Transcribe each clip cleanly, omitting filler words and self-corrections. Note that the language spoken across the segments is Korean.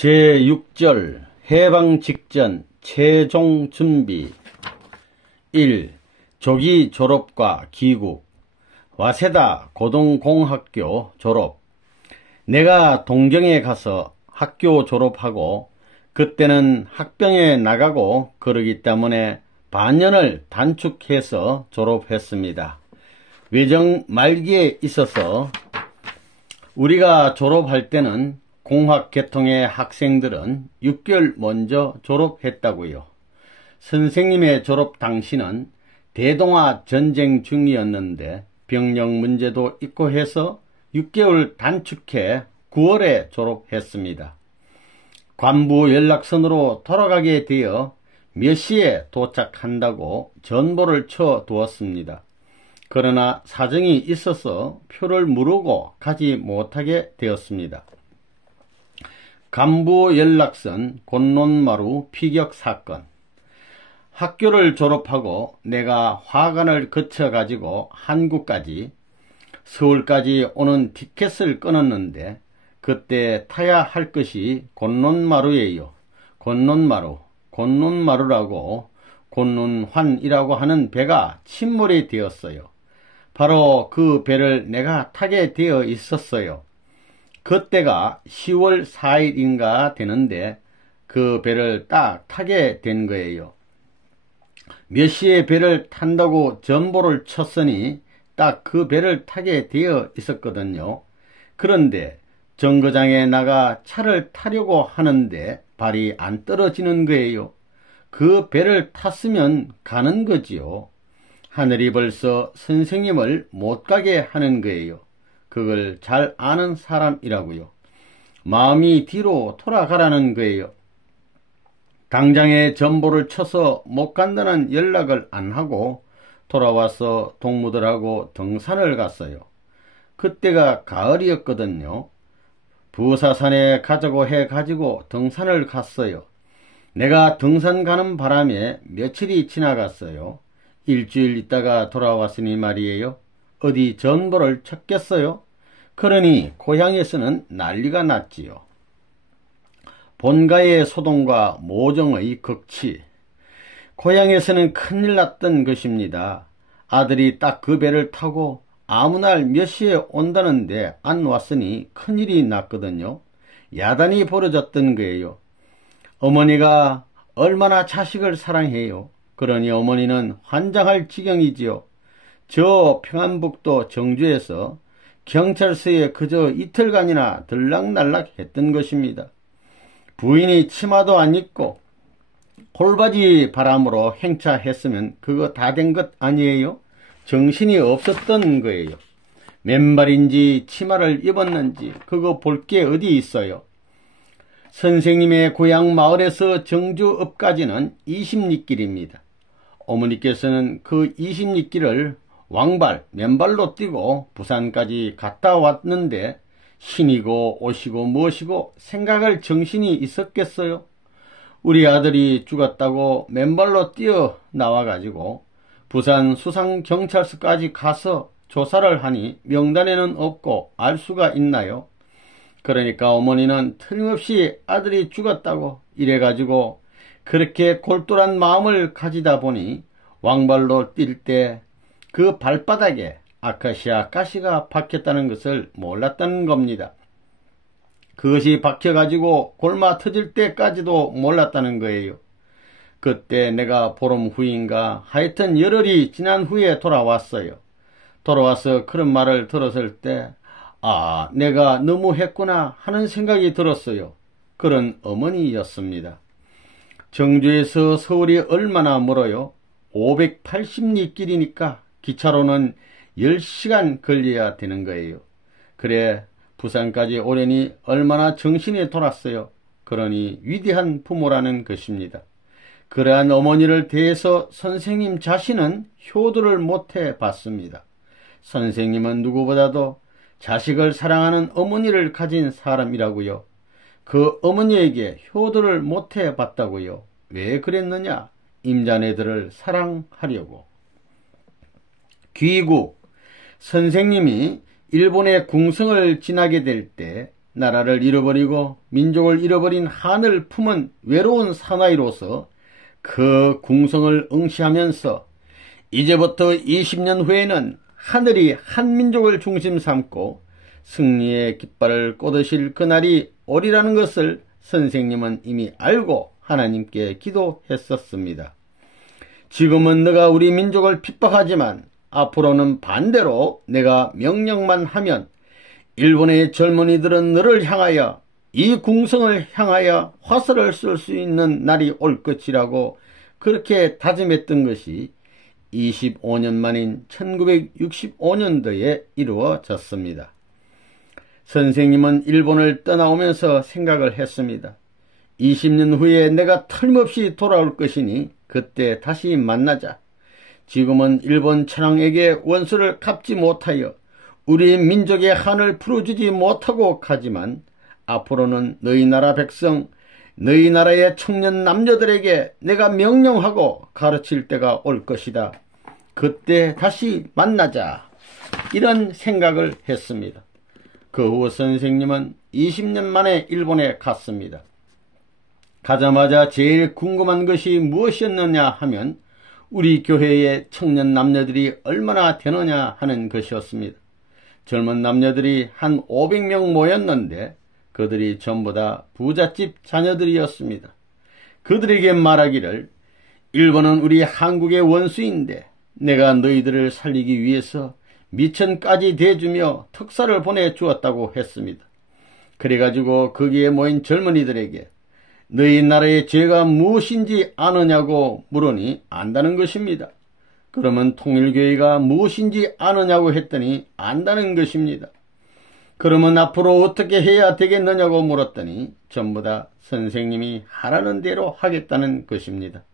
제6절 해방 직전 최종 준비 1. 조기 졸업과 귀국 와세다 고등공학교 졸업. 내가 동경에 가서 학교 졸업하고 그때는 학병에 나가고 그러기 때문에 반년을 단축해서 졸업했습니다. 외정 말기에 있어서 우리가 졸업할 때는 공학 계통의 학생들은 6개월 먼저 졸업했다고요. 선생님의 졸업 당시는 대동아 전쟁 중이었는데 병력 문제도 있고 해서 6개월 단축해 9월에 졸업했습니다. 관부 연락선으로 돌아가게 되어 몇 시에 도착한다고 전보를 쳐 두었습니다. 그러나 사정이 있어서 표를 무르고 가지 못하게 되었습니다. 간부 연락선 곤론마루 피격 사건. 학교를 졸업하고 내가 화관을 거쳐가지고 한국까지 서울까지 오는 티켓을 끊었는데 그때 타야 할 것이 곤론마루예요. 곤론마루라고 곤론환이라고 하는 배가 침몰이 되었어요. 바로 그 배를 내가 타게 되어 있었어요. 그때가 10월 4일인가 되는데 그 배를 딱 타게 된 거예요. 몇 시에 배를 탄다고 전보를 쳤으니 딱 그 배를 타게 되어 있었거든요. 그런데 정거장에 나가 차를 타려고 하는데 발이 안 떨어지는 거예요. 그 배를 탔으면 가는 거지요. 하늘이 벌써 선생님을 못 가게 하는 거예요. 그걸 잘 아는 사람이라고요. 마음이 뒤로 돌아가라는 거예요. 당장에 전보를 쳐서 못 간다는 연락을 안 하고 돌아와서 동무들하고 등산을 갔어요. 그때가 가을이었거든요. 부사산에 가자고 해가지고 등산을 갔어요. 내가 등산 가는 바람에 며칠이 지나갔어요. 일주일 있다가 돌아왔으니 말이에요. 어디 전보를 쳤겠어요? 그러니 고향에서는 난리가 났지요. 본가의 소동과 모종의 극치. 고향에서는 큰일 났던 것입니다. 아들이 딱 그 배를 타고 아무 날 몇 시에 온다는데 안 왔으니 큰일이 났거든요. 야단이 벌어졌던 거예요. 어머니가 얼마나 자식을 사랑해요. 그러니 어머니는 환장할 지경이지요. 저 평안북도 정주에서 경찰서에 그저 이틀간이나 들락날락 했던 것입니다. 부인이 치마도 안 입고 홀바지 바람으로 행차했으면 그거 다 된 것 아니에요? 정신이 없었던 거예요. 맨발인지 치마를 입었는지 그거 볼 게 어디 있어요. 선생님의 고향 마을에서 정주읍까지는 20리길입니다. 어머니께서는 그 20리길을 왕발, 맨발로 뛰고 부산까지 갔다 왔는데 신이고 옷이고 무엇이고 생각할 정신이 있었겠어요? 우리 아들이 죽었다고 맨발로 뛰어 나와가지고 부산 수상경찰서까지 가서 조사를 하니 명단에는 없고 알 수가 있나요? 그러니까 어머니는 틀림없이 아들이 죽었다고 이래가지고 그렇게 골똘한 마음을 가지다 보니 왕발로 뛸 때 그 발바닥에 아카시아 가시가 박혔다는 것을 몰랐다는 겁니다. 그것이 박혀가지고 골마 터질 때까지도 몰랐다는 거예요. 그때 내가 보름 후인가 하여튼 열흘이 지난 후에 돌아왔어요. 돌아와서 그런 말을 들었을 때 내가 너무 했구나 하는 생각이 들었어요. 그런 어머니였습니다. 정주에서 서울이 얼마나 멀어요? 580리 길이니까 기차로는 10시간 걸려야 되는 거예요. 그래 부산까지 오려니 얼마나 정신이 돌았어요. 그러니 위대한 부모라는 것입니다. 그러한 어머니를 대해서 선생님 자신은 효도를 못해 봤습니다. 선생님은 누구보다도 자식을 사랑하는 어머니를 가진 사람이라고요. 그 어머니에게 효도를 못해 봤다고요. 왜 그랬느냐? 임자네들을 사랑하려고. 귀국. 선생님이 일본의 궁성을 지나게 될 때 나라를 잃어버리고 민족을 잃어버린 한을 품은 외로운 사나이로서 그 궁성을 응시하면서 이제부터 20년 후에는 하늘이 한 민족을 중심 삼고 승리의 깃발을 꽂으실 그날이 오리라는 것을 선생님은 이미 알고 하나님께 기도했었습니다. 지금은 너가 우리 민족을 핍박하지만 앞으로는 반대로 내가 명령만 하면 일본의 젊은이들은 너를 향하여 이 궁성을 향하여 화살을 쏠 수 있는 날이 올 것이라고 그렇게 다짐했던 것이 25년 만인 1965년도에 이루어졌습니다. 선생님은 일본을 떠나오면서 생각을 했습니다. 20년 후에 내가 틀림없이 돌아올 것이니 그때 다시 만나자. 지금은 일본 천황에게 원수를 갚지 못하여 우리 민족의 한을 풀어주지 못하고 가지만 앞으로는 너희 나라 백성, 너희 나라의 청년 남녀들에게 내가 명령하고 가르칠 때가 올 것이다. 그때 다시 만나자. 이런 생각을 했습니다. 그 후 선생님은 20년 만에 일본에 갔습니다. 가자마자 제일 궁금한 것이 무엇이었느냐 하면 우리 교회의 청년 남녀들이 얼마나 되느냐 하는 것이었습니다. 젊은 남녀들이 한 500명 모였는데 그들이 전부 다 부잣집 자녀들이었습니다. 그들에게 말하기를 일본은 우리 한국의 원수인데 내가 너희들을 살리기 위해서 미천까지 대주며 특사를 보내주었다고 했습니다. 그래가지고 거기에 모인 젊은이들에게 너희 나라의 죄가 무엇인지 아느냐고 물으니 안다는 것입니다. 그러면 통일교회가 무엇인지 아느냐고 했더니 안다는 것입니다. 그러면 앞으로 어떻게 해야 되겠느냐고 물었더니 전부 다 선생님이 하라는 대로 하겠다는 것입니다.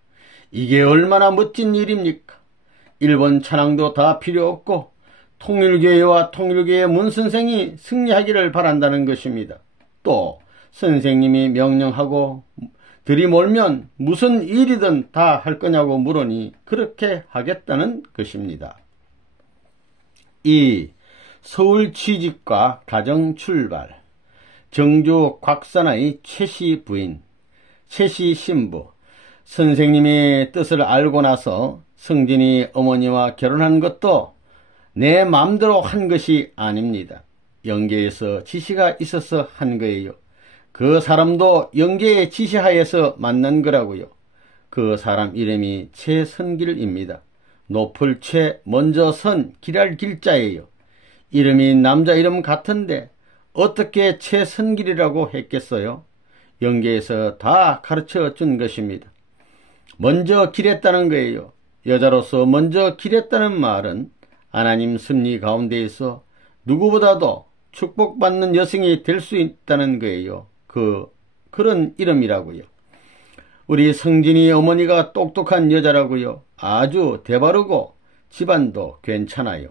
이게 얼마나 멋진 일입니까? 일본 천황도 다 필요 없고 통일교회와 통일교회 문선생이 승리하기를 바란다는 것입니다. 또 선생님이 명령하고 들이몰면 무슨 일이든 다 할 거냐고 물으니 그렇게 하겠다는 것입니다. 2. 서울 취직과 가정 출발. 정주 곽산의 최씨 부인, 최씨 신부. 선생님이 뜻을 알고 나서 성진이 어머니와 결혼한 것도 내 마음대로 한 것이 아닙니다. 영계에서 지시가 있어서 한 거예요. 그 사람도 영계의 지시하에서 만난 거라고요. 그 사람 이름이 최선길입니다. 높을 최, 먼저 선, 길할 길자예요. 이름이 남자 이름 같은데 어떻게 최선길이라고 했겠어요? 영계에서 다 가르쳐 준 것입니다. 먼저 길했다는 거예요. 여자로서 먼저 길했다는 말은 하나님 섭리 가운데에서 누구보다도 축복받는 여성이 될 수 있다는 거예요. 그런 이름이라고요. 우리 성진이 어머니가 똑똑한 여자라고요. 아주 대바르고 집안도 괜찮아요.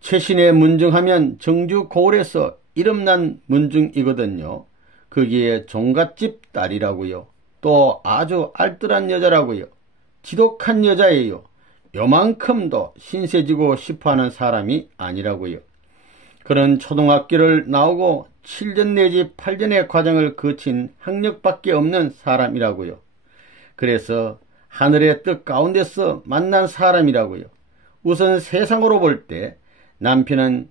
최신의 문중하면 정주 고을에서 이름난 문중이거든요. 거기에 종갓집 딸이라고요. 또 아주 알뜰한 여자라고요. 지독한 여자예요. 요만큼도 신세지고 싶어하는 사람이 아니라고요. 그런 초등학교를 나오고 7년 내지 8년의 과정을 거친 학력밖에 없는 사람이라고요. 그래서 하늘의 뜻 가운데서 만난 사람이라고요. 우선 세상으로 볼 때 남편은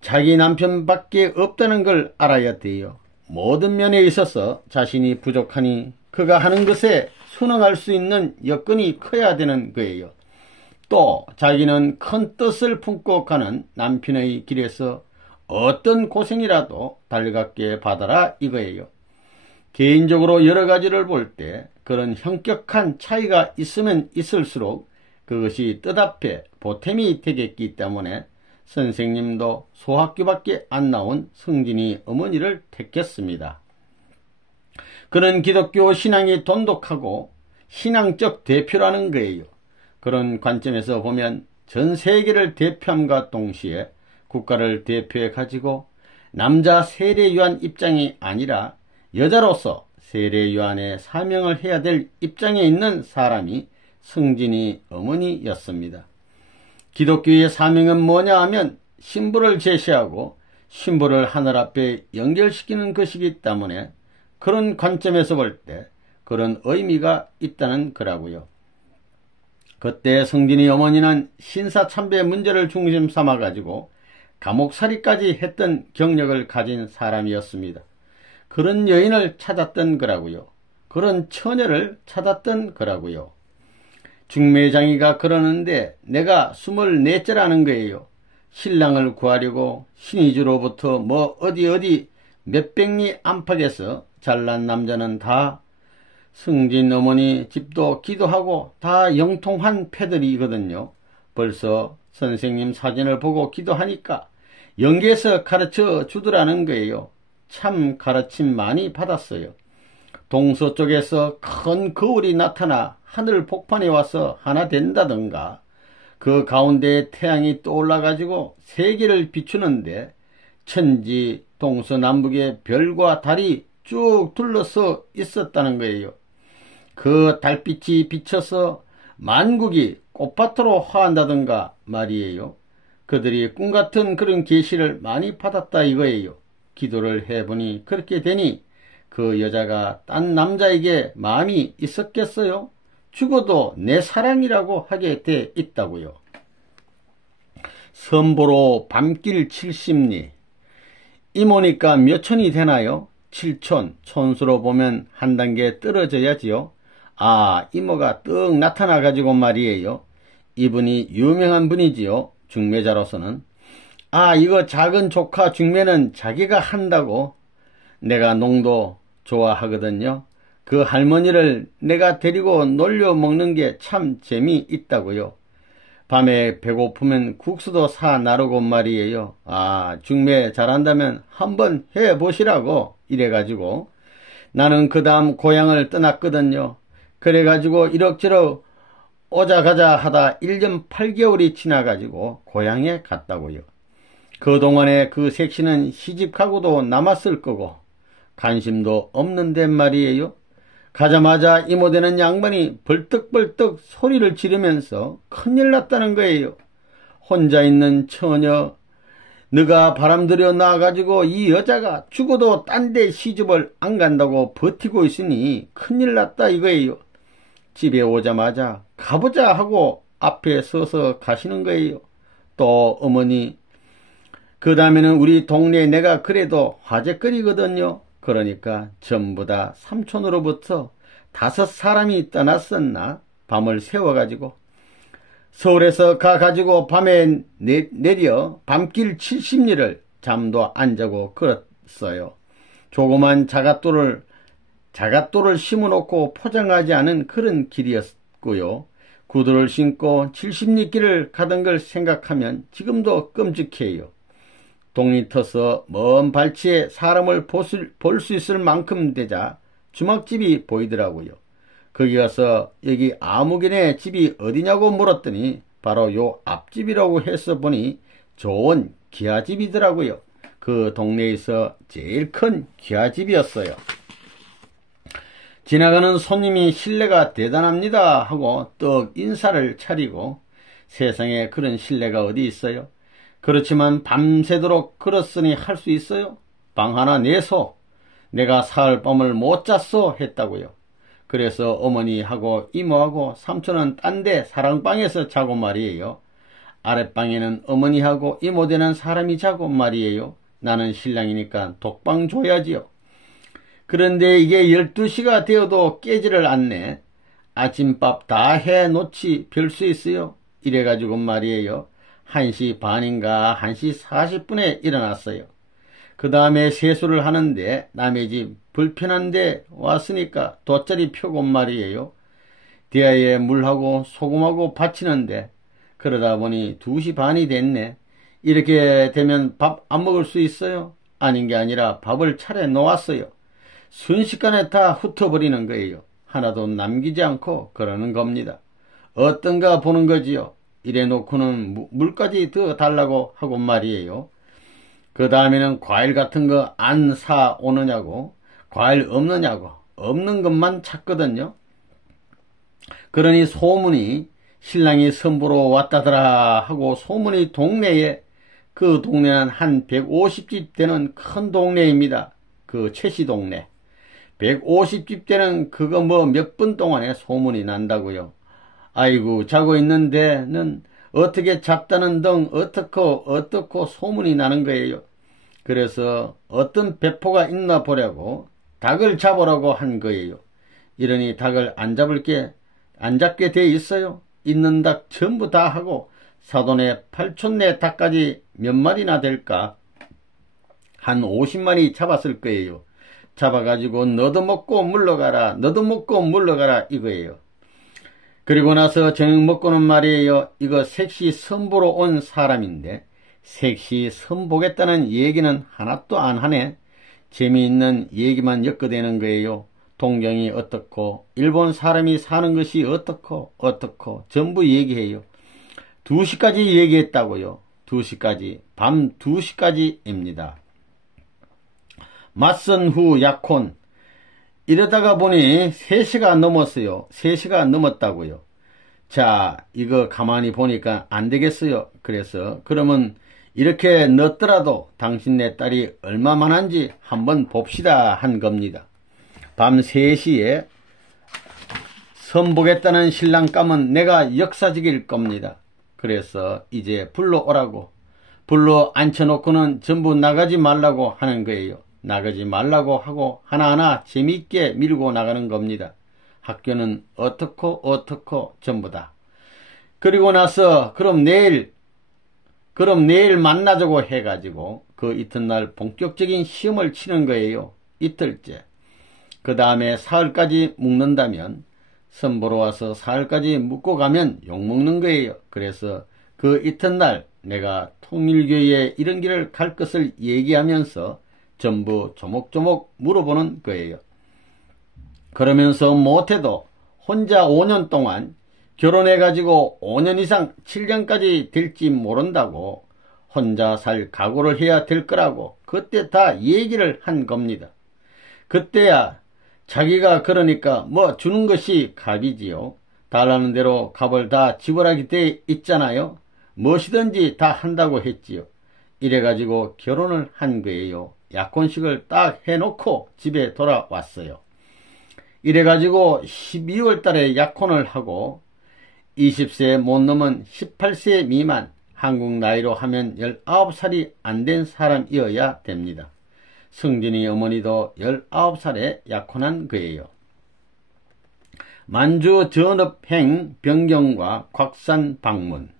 자기 남편밖에 없다는 걸 알아야 돼요. 모든 면에 있어서 자신이 부족하니 그가 하는 것에 순응할 수 있는 여건이 커야 되는 거예요. 또 자기는 큰 뜻을 품고 가는 남편의 길에서 어떤 고생이라도 달갑게 받아라 이거예요. 개인적으로 여러 가지를 볼 때 그런 현격한 차이가 있으면 있을수록 그것이 뜻앞에 보탬이 되겠기 때문에 선생님도 소학교밖에 안 나온 성진이 어머니를 택했습니다. 그는 기독교 신앙이 돈독하고 신앙적 대표라는 거예요. 그런 관점에서 보면 전 세계를 대표함과 동시에 국가를 대표해 가지고 남자 세례요한 입장이 아니라 여자로서 세례요한의 사명을 해야 될 입장에 있는 사람이 성진이 어머니였습니다. 기독교의 사명은 뭐냐 하면 신부를 제시하고 신부를 하늘 앞에 연결시키는 것이기 때문에 그런 관점에서 볼 때 그런 의미가 있다는 거라고요. 그때 성진이 어머니는 신사참배 문제를 중심 삼아가지고 감옥살이까지 했던 경력을 가진 사람이었습니다. 그런 여인을 찾았던 거라고요. 그런 처녀를 찾았던 거라고요. 중매장이가 그러는데 내가 24째라는 거예요. 신랑을 구하려고 신의주로부터 어디 몇백리 안팎에서 잘난 남자는 다 승진 어머니 집도 기도하고 다 영통한 패들이거든요. 벌써 선생님 사진을 보고 기도하니까 영계에서 가르쳐 주더라는 거예요. 참 가르침 많이 받았어요. 동서쪽에서 큰 거울이 나타나 하늘 복판에 와서 하나 된다던가 그 가운데에 태양이 떠올라가지고 세계를 비추는데 천지 동서남북의 별과 달이 쭉 둘러서 있었다는 거예요. 그 달빛이 비쳐서 만국이 꽃밭으로 화한다던가 말이에요. 그들이 꿈같은 그런 계시를 많이 받았다 이거예요. 기도를 해보니 그렇게 되니 그 여자가 딴 남자에게 마음이 있었겠어요? 죽어도 내 사랑이라고 하게 돼 있다고요. 선보로 밤길 70리. 이모니까 몇 촌이 되나요? 7촌. 촌수로 보면 한 단계 떨어져야지요. 아, 이모가 떡 나타나가지고 말이에요. 이분이 유명한 분이지요. 중매자로서는. 아, 이거 작은 조카 중매는 자기가 한다고. 내가 농도 좋아하거든요. 그 할머니를 내가 데리고 놀려 먹는 게 참 재미있다고요. 밤에 배고프면 국수도 사 나르고 말이에요. 아, 중매 잘한다면 한번 해보시라고 이래가지고 나는 그 다음 고향을 떠났거든요. 그래가지고 이럭저럭 오자가자 하다 1년 8개월이 지나가지고 고향에 갔다고요. 그동안에 그 색시는 시집가고도 남았을 거고 관심도 없는데 말이에요. 가자마자 이모되는 양반이 벌떡벌떡 소리를 지르면서 큰일 났다는 거예요. 혼자 있는 처녀 너가 바람들여 나와가지고 이 여자가 죽어도 딴 데 시집을 안 간다고 버티고 있으니 큰일 났다 이거예요. 집에 오자마자 가보자 하고 앞에 서서 가시는 거예요. 또 어머니 그 다음에는 우리 동네에 내가 그래도 화제거리거든요. 그러니까 전부 다 삼촌으로부터 5사람이 떠났었나 밤을 새워가지고 서울에서 가가지고 밤에 내려 밤길 70리를 잠도 안 자고 걸었어요. 조그만 자갓돌을 심어놓고 포장하지 않은 그런 길이었고요. 구두를 신고 70리 길을 가던 걸 생각하면 지금도 끔찍해요. 동이 터서 먼 발치에 사람을 볼 수 있을 만큼 되자 주막집이 보이더라고요. 거기 가서 여기 아무개네 집이 어디냐고 물었더니 바로 요 앞집이라고 해서 보니 좋은 기아집이더라고요. 그 동네에서 제일 큰 기아집이었어요. 지나가는 손님이 실례가 대단합니다 하고 떡 인사를 차리고 세상에 그런 실례가 어디 있어요? 그렇지만 밤새도록 걸었으니 할 수 있어요? 방 하나 내소. 내가 사흘 밤을 못 잤소 했다고요. 그래서 어머니하고 이모하고 삼촌은 딴 데 사랑방에서 자고 말이에요. 아랫방에는 어머니하고 이모 되는 사람이 자고 말이에요. 나는 신랑이니까 독방 줘야지요. 그런데 이게 12시가 되어도 깨지를 않네. 아침밥 다 해놓지 별 수 있어요. 이래가지고 말이에요. 1시 반인가 1시 40분에 일어났어요. 그 다음에 세수를 하는데 남의 집 불편한데 왔으니까 돗자리 펴고 말이에요. 대야에 물하고 소금하고 받치는데 그러다 보니 2시 반이 됐네. 이렇게 되면 밥 안 먹을 수 있어요? 아닌 게 아니라 밥을 차려 놓았어요. 순식간에 다 훑어버리는 거예요. 하나도 남기지 않고 그러는 겁니다. 어떤가 보는 거지요. 이래 놓고는 물까지 더 달라고 하고 말이에요. 그 다음에는 과일 같은 거 안 사 오느냐고, 과일 없느냐고, 없는 것만 찾거든요. 그러니 소문이 신랑이 선보러 왔다더라 하고 소문이 동네에 그 동네는 한 150집 되는 큰 동네입니다. 그 최씨 동네. 150집 되는 그거 뭐 몇 분 동안에 소문이 난다고요. 아이고 자고 있는 데는 어떻게 잡다는 등 어떻고 소문이 나는 거예요. 그래서 어떤 배포가 있나 보려고 닭을 잡으라고 한 거예요. 이러니 닭을 안 잡게 돼 있어요. 있는 닭 전부 다 하고 사돈의 팔촌네 닭까지 몇 마리나 될까? 한 50마리 잡았을 거예요. 잡아가지고 너도 먹고 물러가라 이거예요. 그리고 나서 저녁 먹고는 말이에요. 이거 색시 선보러 온 사람인데 색시 선보겠다는 얘기는 하나도 안 하네. 재미있는 얘기만 엮어대는 거예요. 동경이 어떻고 일본 사람이 사는 것이 어떻고 전부 얘기해요. 2시까지 얘기했다고요. 2시까지. 밤 2시까지입니다. 맞선 후 약혼. 이러다가 보니 3시가 넘었어요. 3시가 넘었다고요. 자, 이거 가만히 보니까 안 되겠어요. 그래서 그러면 이렇게 넣었더라도 당신네 딸이 얼마만한지 한번 봅시다 한 겁니다. 밤 3시에 선보겠다는 신랑감은 내가 역사직일 겁니다. 그래서 이제 불러오라고. 불러 앉혀놓고는 전부 나가지 말라고 하는 거예요. 나가지 말라고 하고 하나하나 재미있게 밀고 나가는 겁니다. 학교는 어떻고 전부 다. 그리고 나서 그럼 내일 만나자고 해가지고 그 이튿날 본격적인 시험을 치는 거예요. 이틀째. 그 다음에 사흘까지 묵는다면 선보러 와서 사흘까지 묵고 가면 욕먹는 거예요. 그래서 그 이튿날 내가 통일교에 이런 길을 갈 것을 얘기하면서 전부 조목조목 물어보는 거예요. 그러면서 못해도 혼자 5년 동안 결혼해가지고 5년 이상 7년까지 될지 모른다고 혼자 살 각오를 해야 될 거라고 그때 다 얘기를 한 겁니다. 그때야 자기가 그러니까 뭐 주는 것이 값이지요. 달라는 대로 값을 다 지불하게 돼 있잖아요. 무엇이든지 다 한다고 했지요. 이래가지고 결혼을 한 거예요. 약혼식을 딱 해놓고 집에 돌아왔어요. 이래가지고 12월 달에 약혼을 하고 20세 못 넘은 18세 미만 한국 나이로 하면 19살이 안 된 사람이어야 됩니다. 승진이 어머니도 19살에 약혼한 거예요. 만주 전업행 변경과 곽산 방문.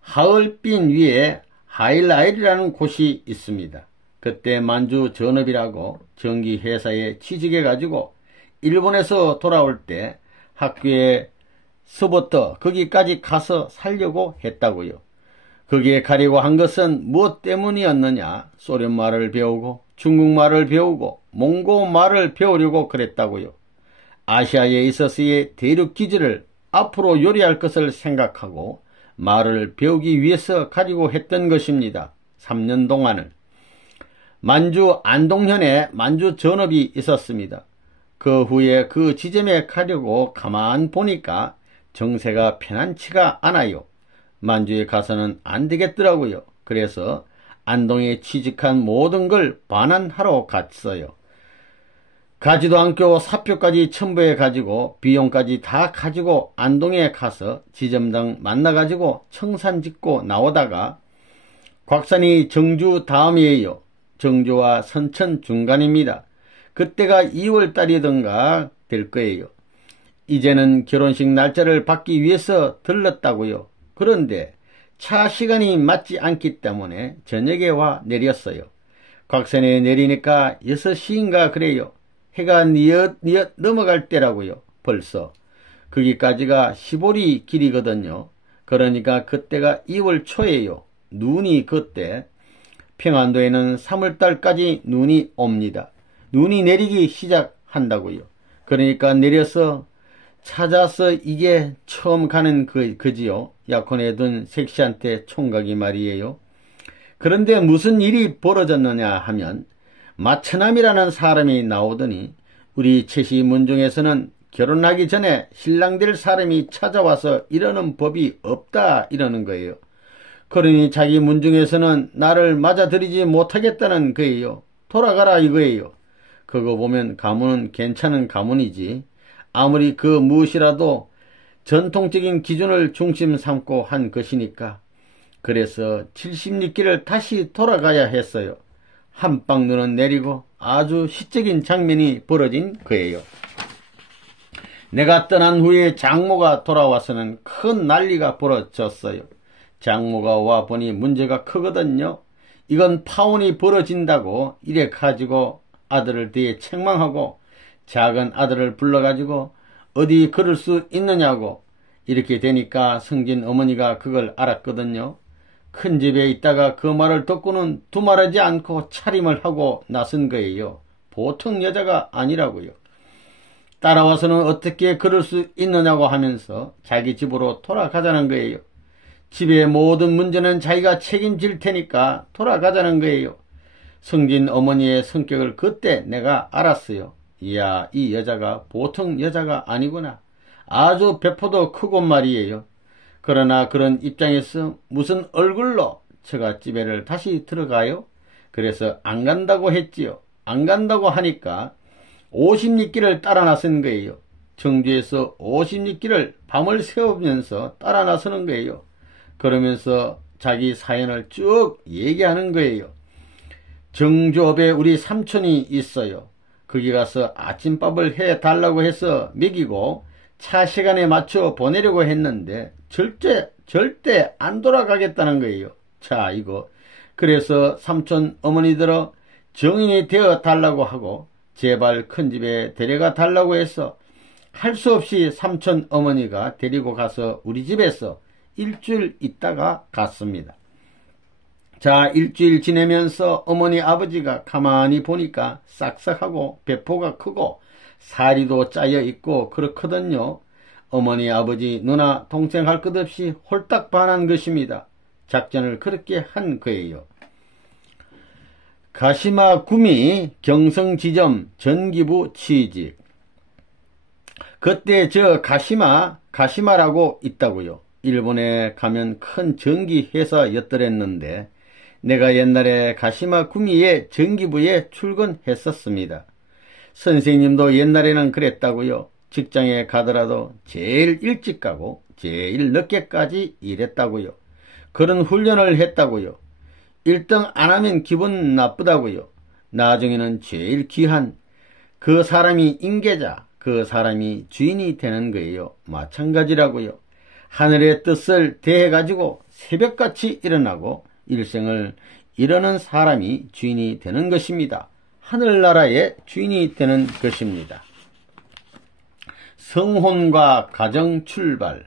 하얼빈 위에 하일라일이라는 곳이 있습니다. 그때 만주 전업이라고 전기회사에 취직해가지고 일본에서 돌아올 때 학교에서부터 거기까지 가서 살려고 했다고요. 거기에 가려고 한 것은 무엇 때문이었느냐? 소련말을 배우고 중국말을 배우고 몽고말을 배우려고 그랬다고요. 아시아에 있어서의 대륙기지를 앞으로 요리할 것을 생각하고 말을 배우기 위해서 가지고 했던 것입니다. 3년 동안을. 만주 안동현에 만주 전업이 있었습니다. 그 후에 그 지점에 가려고 가만 보니까 정세가 편안치가 않아요. 만주에 가서는 안 되겠더라고요. 그래서 안동에 취직한 모든 걸 반환하러 갔어요. 가지도 않고 사표까지 첨부해 가지고 비용까지 다 가지고 안동에 가서 지점장 만나가지고 청산 짓고 나오다가 곽산이 정주 다음이에요. 정주와 선천 중간입니다. 그때가 2월달이던가 될 거예요. 이제는 결혼식 날짜를 받기 위해서 들렀다고요. 그런데 차 시간이 맞지 않기 때문에 저녁에 와 내렸어요. 곽산에 내리니까 6시인가 그래요. 해가 뉘엿 넘어갈 때라고요. 벌써. 거기까지가 15리 길이거든요. 그러니까 그때가 2월 초예요. 눈이 그때 평안도에는 3월달까지 눈이 옵니다. 눈이 내리기 시작한다고요. 그러니까 내려서 찾아서 이게 처음 가는 그지요. 약혼에 둔 색시한테 총각이 말이에요. 그런데 무슨 일이 벌어졌느냐 하면 마처남이라는 사람이 나오더니 우리 최씨 문중에서는 결혼하기 전에 신랑 될 사람이 찾아와서 이러는 법이 없다 이러는 거예요. 그러니 자기 문중에서는 나를 맞아들이지 못하겠다는 거예요. 돌아가라 이거예요. 그거 보면 가문은 괜찮은 가문이지. 아무리 그 무엇이라도 전통적인 기준을 중심 삼고 한 것이니까. 그래서 70리길을 다시 돌아가야 했어요. 한방 눈은 내리고 아주 시적인 장면이 벌어진 거예요. 내가 떠난 후에 장모가 돌아와서는 큰 난리가 벌어졌어요. 장모가 와 보니 문제가 크거든요. 이건 파혼이 벌어진다고 이래 가지고 아들을 대해 책망하고 작은 아들을 불러가지고 어디 그럴 수 있느냐고 이렇게 되니까 성진 어머니가 그걸 알았거든요. 큰 집에 있다가 그 말을 듣고는 두말하지 않고 차림을 하고 나선 거예요. 보통 여자가 아니라고요. 따라와서는 어떻게 그럴 수 있느냐고 하면서 자기 집으로 돌아가자는 거예요. 집의 모든 문제는 자기가 책임질 테니까 돌아가자는 거예요. 성진 어머니의 성격을 그때 내가 알았어요. 이야, 이 여자가 보통 여자가 아니구나. 아주 배포도 크고 말이에요. 그러나 그런 입장에서 무슨 얼굴로 처갓집에를 다시 들어가요? 그래서 안 간다고 했지요. 안 간다고 하니까 50리길을 따라 나선 거예요. 청주에서 50리길을 밤을 새우면서 따라 나서는 거예요. 그러면서 자기 사연을 쭉 얘기하는 거예요. 정주읍에 우리 삼촌이 있어요. 거기 가서 아침밥을 해달라고 해서 먹이고 차 시간에 맞춰 보내려고 했는데 절대 안 돌아가겠다는 거예요. 자, 이거. 그래서 삼촌 어머니들어 정인이 되어 달라고 하고 제발 큰 집에 데려가 달라고 해서 할 수 없이 삼촌 어머니가 데리고 가서 우리 집에서 일주일 있다가 갔습니다. 자, 일주일 지내면서 어머니 아버지가 가만히 보니까 싹싹하고 배포가 크고 살이도 짜여 있고 그렇거든요. 어머니 아버지 누나 동생 할 것 없이 홀딱 반한 것입니다. 작전을 그렇게 한 거예요. 가시마 구미 경성지점 전기부 취직. 그때 저 가시마라고 있다고요. 일본에 가면 큰 전기 회사였더랬는데 내가 옛날에 가시마 구미의 전기부에 출근했었습니다. 선생님도 옛날에는 그랬다고요. 직장에 가더라도 제일 일찍 가고 제일 늦게까지 일했다고요. 그런 훈련을 했다고요. 1등 안 하면 기분 나쁘다고요. 나중에는 제일 귀한 그 사람이 인계자, 그 사람이 주인이 되는 거예요. 마찬가지라고요. 하늘의 뜻을 대해가지고 새벽같이 일어나고 일생을 이루는 사람이 주인이 되는 것입니다. 하늘나라의 주인이 되는 것입니다. 성혼과 가정 출발.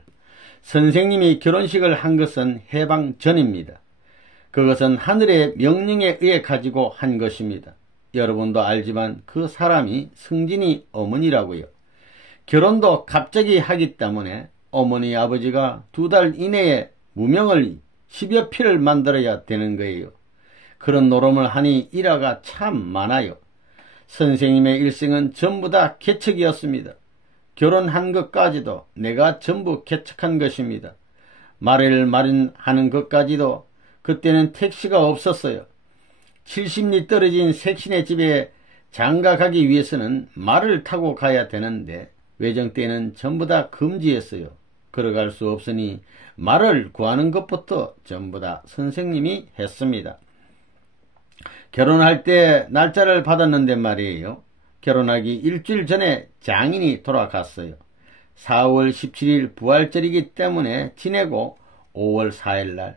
선생님이 결혼식을 한 것은 해방 전입니다. 그것은 하늘의 명령에 의해 가지고 한 것입니다. 여러분도 알지만 그 사람이 성진이 어머니라고요. 결혼도 갑자기 하기 때문에 어머니 아버지가 2달 이내에 무명을 10여 필을 만들어야 되는 거예요. 그런 노름을 하니 일화가 참 많아요. 선생님의 일생은 전부 다 개척이었습니다. 결혼한 것까지도 내가 전부 개척한 것입니다. 말을 마련하는 것까지도 그때는 택시가 없었어요. 70리 떨어진 색신의 집에 장가 가기 위해서는 말을 타고 가야 되는데 외정 때는 전부 다 금지였어요. 걸어갈 수 없으니 말을 구하는 것부터 전부 다 선생님이 했습니다. 결혼할 때 날짜를 받았는데 말이에요. 결혼하기 일주일 전에 장인이 돌아갔어요. 4월 17일 부활절이기 때문에 지내고 5월 4일날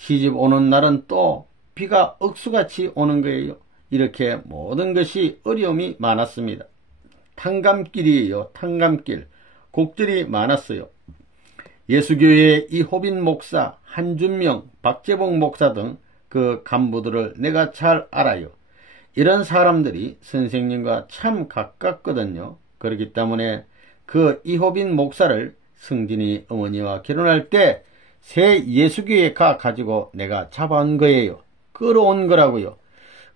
시집 오는 날은 또 비가 억수같이 오는 거예요. 이렇게 모든 것이 어려움이 많았습니다. 탕감길이에요. 탕감길. 곡절이 많았어요. 예수교회의 이호빈 목사, 한준명, 박재봉 목사 등 그 간부들을 내가 잘 알아요. 이런 사람들이 선생님과 참 가깝거든요. 그렇기 때문에 그 이호빈 목사를 성진이 어머니와 결혼할 때 새 예수교회에 가가지고 내가 잡아온 거예요. 끌어온 거라고요.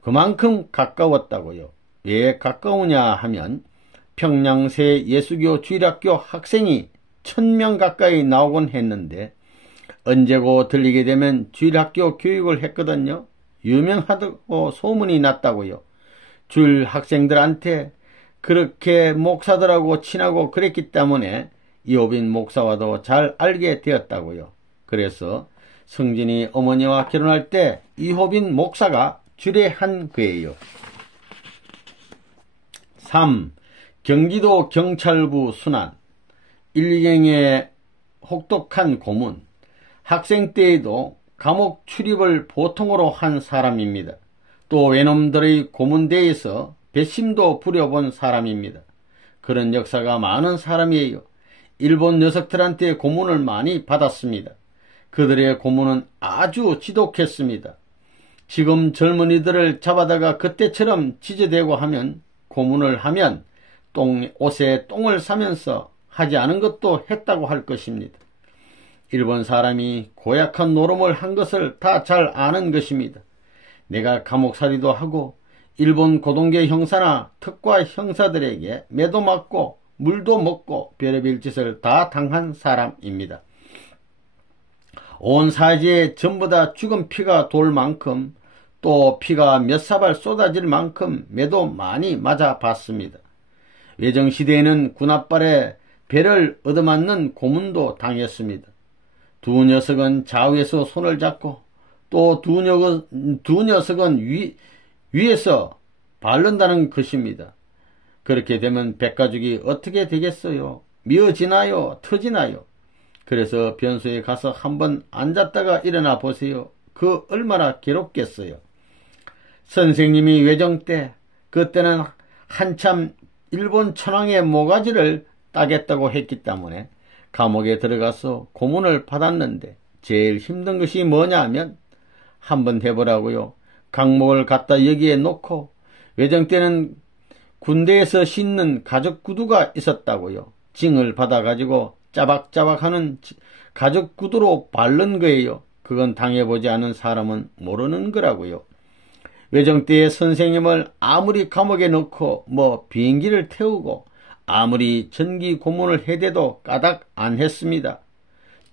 그만큼 가까웠다고요. 왜 가까우냐 하면 평양새 예수교 주일학교 학생이 1000명 가까이 나오곤 했는데 언제고 들리게 되면 주일학교 교육을 했거든요. 유명하다고 소문이 났다고요. 줄 학생들한테 그렇게 목사들하고 친하고 그랬기 때문에 이호빈 목사와도 잘 알게 되었다고요. 그래서 성진이 어머니와 결혼할 때 이호빈 목사가 주례한 거예요. 3. 경기도 경찰부 순환. 일경의 혹독한 고문. 학생 때에도 감옥 출입을 보통으로 한 사람입니다. 또 외놈들의 고문대에서 배심도 부려본 사람입니다. 그런 역사가 많은 사람이에요. 일본 녀석들한테 고문을 많이 받았습니다. 그들의 고문은 아주 지독했습니다. 지금 젊은이들을 잡아다가 그때처럼 지저대고 하면 고문을 하면 옷에 똥을 싸면서 하지 않은 것도 했다고 할 것입니다. 일본 사람이 고약한 노름을 한 것을 다 잘 아는 것입니다. 내가 감옥살이도 하고 일본 고동계 형사나 특과 형사들에게 매도 맞고 물도 먹고 별의별 짓을 다 당한 사람입니다. 온 사지에 전부 다 죽은 피가 돌 만큼 또 피가 몇 사발 쏟아질 만큼 매도 많이 맞아봤습니다. 외정시대에는 군합발에 배를 얻어맞는 고문도 당했습니다. 두 녀석은 좌우에서 손을 잡고 또 두 녀석은 위에서 바른다는 것입니다. 그렇게 되면 백가죽이 어떻게 되겠어요? 미어지나요? 터지나요? 그래서 변소에 가서 한번 앉았다가 일어나 보세요. 그 얼마나 괴롭겠어요. 선생님이 외정 때 그때는 한참 일본 천황의 모가지를 따겠다고 했기 때문에 감옥에 들어가서 고문을 받았는데 제일 힘든 것이 뭐냐 하면 한번 해보라고요. 강목을 갖다 여기에 놓고 외정 때는 군대에서 신는 가죽 구두가 있었다고요. 징을 받아가지고 짜박짜박하는 가죽 구두로 바른 거예요. 그건 당해보지 않은 사람은 모르는 거라고요. 외정 때의 선생님을 아무리 감옥에 넣고 비행기를 태우고 아무리 전기 고문을 해대도 까닭 안 했습니다.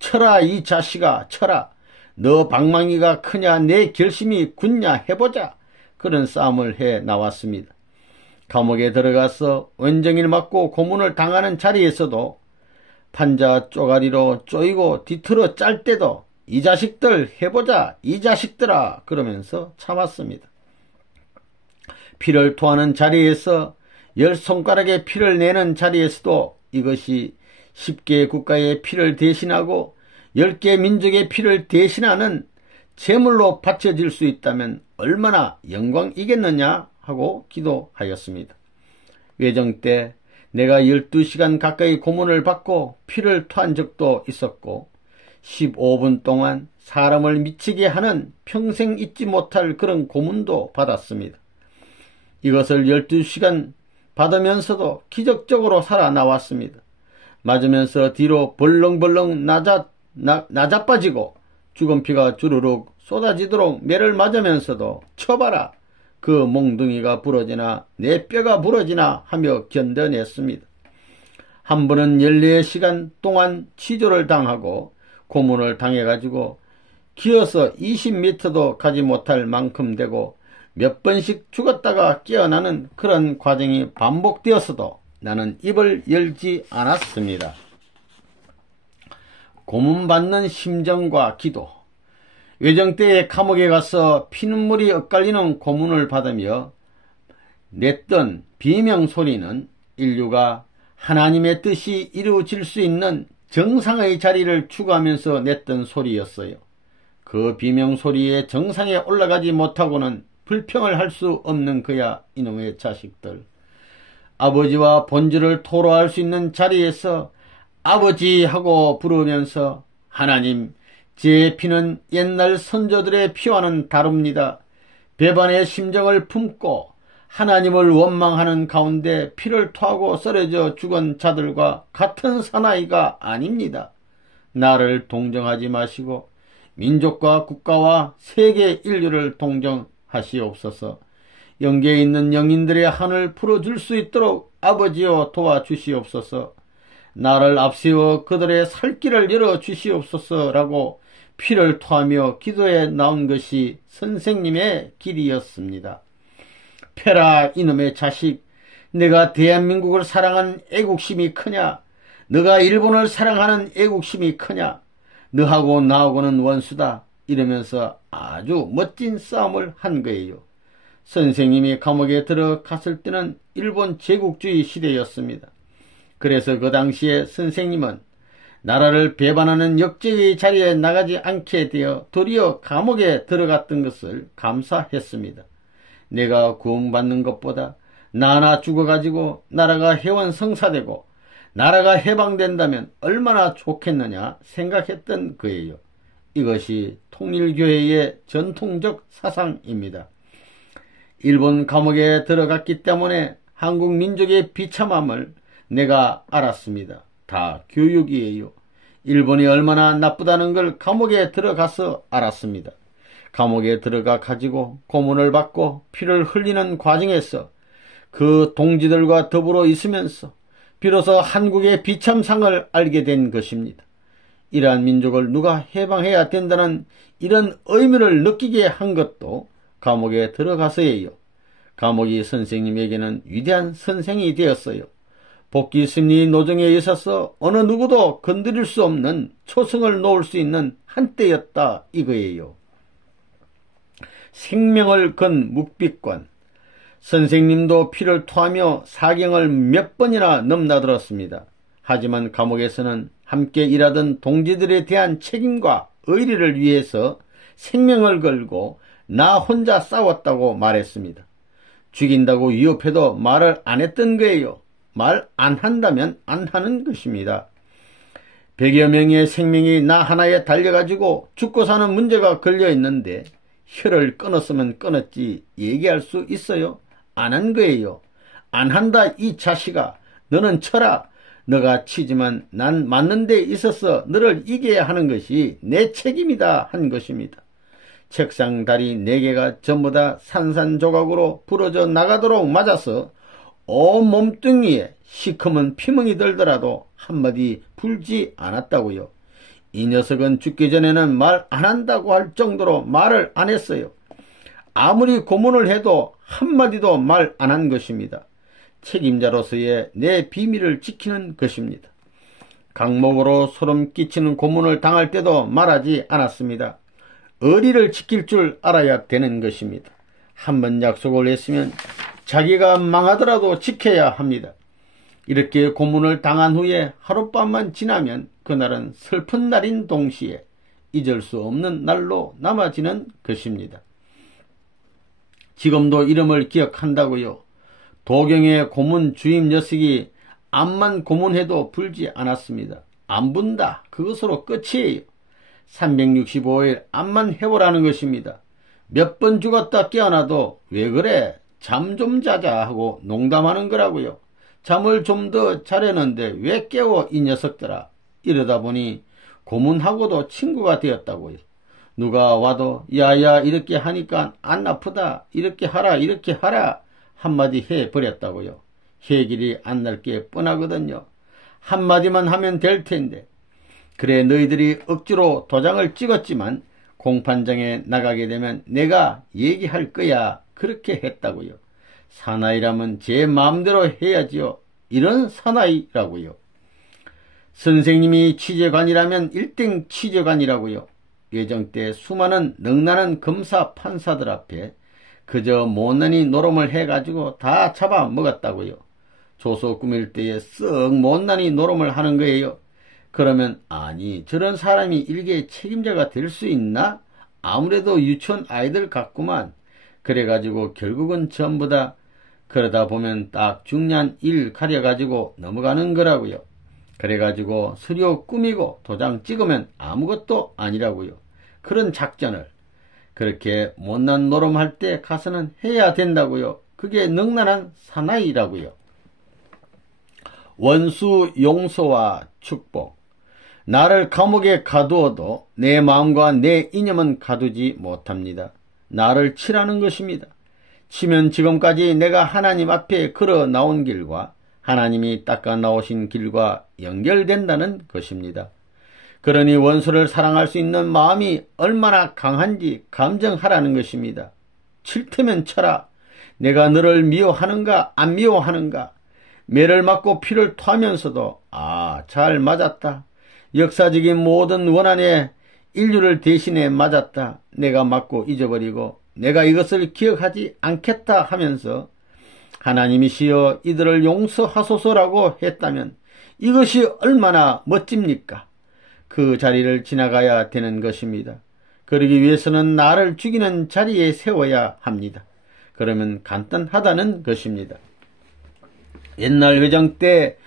쳐라 이 자식아 쳐라. 너 방망이가 크냐 내 결심이 굳냐 해보자. 그런 싸움을 해 나왔습니다. 감옥에 들어가서 원정일 맞고 고문을 당하는 자리에서도 판자 쪼가리로 쪼이고 뒤틀어 짤 때도 이 자식들 해보자 이 자식들아 그러면서 참았습니다. 피를 토하는 자리에서 10손가락의 피를 내는 자리에서도 이것이 10개 국가의 피를 대신하고 10개 민족의 피를 대신하는 제물로 바쳐질 수 있다면 얼마나 영광이겠느냐 하고 기도하였습니다. 외정 때 내가 12시간 가까이 고문을 받고 피를 토한 적도 있었고 15분 동안 사람을 미치게 하는 평생 잊지 못할 그런 고문도 받았습니다. 이것을 12시간 받으면서도 기적적으로 살아나왔습니다. 맞으면서 뒤로 벌렁벌렁 나자빠지고 죽은 피가 주르륵 쏟아지도록 매를 맞으면서도 쳐봐라 그 몽둥이가 부러지나 내 뼈가 부러지나 하며 견뎌냈습니다. 한 번은 14시간 동안 치조를 당하고 고문을 당해가지고 기어서 20m도 가지 못할 만큼 되고 몇 번씩 죽었다가 깨어나는 그런 과정이 반복되었어도 나는 입을 열지 않았습니다. 고문받는 심정과 기도. 외정 때에 감옥에 가서 피눈물이 엇갈리는 고문을 받으며 냈던 비명소리는 인류가 하나님의 뜻이 이루어질 수 있는 정상의 자리를 추구하면서 냈던 소리였어요. 그 비명소리에 정상에 올라가지 못하고는 불평을 할 수 없는 그야 이놈의 자식들. 아버지와 본주를 토로할 수 있는 자리에서 아버지 하고 부르면서 하나님 제 피는 옛날 선조들의 피와는 다릅니다. 배반의 심정을 품고 하나님을 원망하는 가운데 피를 토하고 썰어져 죽은 자들과 같은 사나이가 아닙니다. 나를 동정하지 마시고 민족과 국가와 세계 인류를 동정하시옵소서. 영계에 있는 영인들의 한을 풀어줄 수 있도록 아버지여 도와주시옵소서. 나를 앞세워 그들의 살 길을 열어 주시옵소서라고 피를 토하며 기도해 나온 것이 선생님의 길이었습니다. 페라 이놈의 자식, 내가 대한민국을 사랑한 애국심이 크냐? 너가 일본을 사랑하는 애국심이 크냐? 너하고 나하고는 원수다. 이러면서 아주 멋진 싸움을 한 거예요. 선생님이 감옥에 들어갔을 때는 일본 제국주의 시대였습니다. 그래서 그 당시에 선생님은 나라를 배반하는 역적의 자리에 나가지 않게 되어 도리어 감옥에 들어갔던 것을 감사했습니다. 내가 구원받는 것보다 나 하나 죽어가지고 나라가 해원성사되고 나라가 해방된다면 얼마나 좋겠느냐 생각했던 거예요. 이것이 통일교회의 전통적 사상입니다. 일본 감옥에 들어갔기 때문에 한국 민족의 비참함을 내가 알았습니다. 다 교육이에요. 일본이 얼마나 나쁘다는 걸 감옥에 들어가서 알았습니다. 감옥에 들어가 가지고 고문을 받고 피를 흘리는 과정에서 그 동지들과 더불어 있으면서 비로소 한국의 비참상을 알게 된 것입니다. 이러한 민족을 누가 해방해야 된다는 이런 의미를 느끼게 한 것도 감옥에 들어가서예요. 감옥이 선생님에게는 위대한 선생이 되었어요. 복귀심리 노정에 있어서 어느 누구도 건드릴 수 없는 초성을 놓을 수 있는 한때였다 이거예요. 생명을 건 묵비권. 선생님도 피를 토하며 사경을 몇 번이나 넘나들었습니다. 하지만 감옥에서는 함께 일하던 동지들에 대한 책임과 의리를 위해서 생명을 걸고 나 혼자 싸웠다고 말했습니다. 죽인다고 위협해도 말을 안 했던 거예요. 말 안 한다면 안 하는 것입니다. 100여 명의 생명이 나 하나에 달려가지고 죽고 사는 문제가 걸려있는데 혀를 끊었으면 끊었지 얘기할 수 있어요? 안 한 거예요. 안 한다 이 자식아. 너는 쳐라. 너가 치지만 난 맞는 데 있어서 너를 이겨야 하는 것이 내 책임이다 한 것입니다. 책상 다리 4개가 전부 다 산산조각으로 부러져 나가도록 맞아서 온 몸뚱이에 시커먼 피멍이 들더라도 한마디 불지 않았다고요. 이 녀석은 죽기 전에는 말 안 한다고 할 정도로 말을 안 했어요. 아무리 고문을 해도 한마디도 말 안 한 것입니다. 책임자로서의 내 비밀을 지키는 것입니다. 강목으로 소름 끼치는 고문을 당할 때도 말하지 않았습니다. 의리를 지킬 줄 알아야 되는 것입니다. 한번 약속을 했으면 자기가 망하더라도 지켜야 합니다. 이렇게 고문을 당한 후에 하룻밤만 지나면 그날은 슬픈 날인 동시에 잊을 수 없는 날로 남아지는 것입니다. 지금도 이름을 기억한다고요. 도경의 고문 주임 녀석이 암만 고문해도 불지 않았습니다. 안 분다. 그것으로 끝이에요. 365일 암만 해보라는 것입니다. 몇 번 죽었다 깨어나도 왜 그래? 잠 좀 자자 하고 농담하는 거라고요. 잠을 좀 더 자려는데 왜 깨워 이 녀석들아. 이러다 보니 고문하고도 친구가 되었다고요. 누가 와도 야야 이렇게 하니까 안 아프다. 이렇게 하라 이렇게 하라. 한마디 해버렸다고요. 해길이 안 날 게 뻔하거든요. 한마디만 하면 될 텐데. 그래 너희들이 억지로 도장을 찍었지만 공판장에 나가게 되면 내가 얘기할 거야. 그렇게 했다고요. 사나이라면 제 마음대로 해야지요. 이런 사나이라고요. 선생님이 취재관이라면 1등 취재관이라고요. 예정 때 수많은 능란한 검사 판사들 앞에 그저 못난이 노름을 해가지고 다 잡아먹었다고요. 조소 꾸밀 때에 썩 못난이 노름을 하는 거예요. 그러면 아니 저런 사람이 일개의 책임자가 될 수 있나? 아무래도 유치원 아이들 같구만. 그래가지고 결국은 전부 다 그러다 보면 딱 중요한 일 가려가지고 넘어가는 거라고요. 그래가지고 서류 꾸미고 도장 찍으면 아무것도 아니라고요. 그런 작전을 그렇게 못난 노름할 때 가서는 해야 된다고요. 그게 능란한 사나이라고요. 원수 용서와 축복. 나를 감옥에 가두어도 내 마음과 내 이념은 가두지 못합니다. 나를 치라는 것입니다. 치면 지금까지 내가 하나님 앞에 걸어 나온 길과 하나님이 닦아 나오신 길과 연결된다는 것입니다. 그러니 원수를 사랑할 수 있는 마음이 얼마나 강한지 감정하라는 것입니다. 칠 테면 쳐라. 내가 너를 미워하는가 안 미워하는가. 매를 맞고 피를 토하면서도 잘 맞았다. 역사적인 모든 원한에 인류를 대신해 맞았다. 내가 맞고 잊어버리고 내가 이것을 기억하지 않겠다 하면서 하나님이시여 이들을 용서하소서라고 했다면 이것이 얼마나 멋집니까? 그 자리를 지나가야 되는 것입니다. 그러기 위해서는 나를 죽이는 자리에 세워야 합니다. 그러면 간단하다는 것입니다. 옛날 외정 때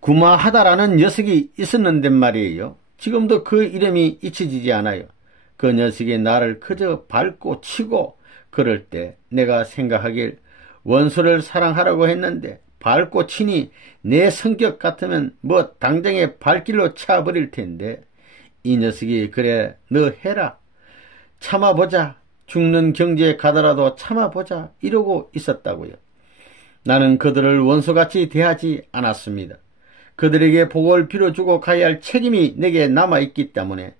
구마하다라는 녀석이 있었는데 말이에요. 지금도 그 이름이 잊혀지지 않아요. 그 녀석이 나를 그저 밟고 치고 그럴 때 내가 생각하길 원수를 사랑하라고 했는데 밟고 치니 내 성격 같으면 당장에 발길로 차버릴 텐데 이 녀석이 그래 너 해라. 참아보자. 죽는 경지에 가더라도 참아보자. 이러고 있었다고요. 나는 그들을 원수같이 대하지 않았습니다. 그들에게 복을 빌어주고 가야 할 책임이 내게 남아있기 때문에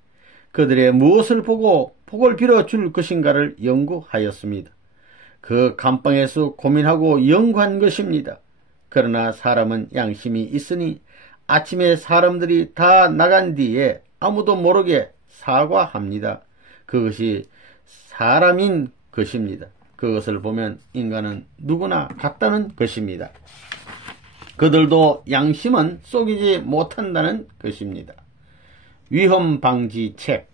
그들의 무엇을 보고 복을 빌어줄 것인가를 연구하였습니다. 그 감방에서 고민하고 연구한 것입니다. 그러나 사람은 양심이 있으니 아침에 사람들이 다 나간 뒤에 아무도 모르게 사과합니다. 그것이 사람인 것입니다. 그것을 보면 인간은 누구나 같다는 것입니다. 그들도 양심은 속이지 못한다는 것입니다. 위험방지책.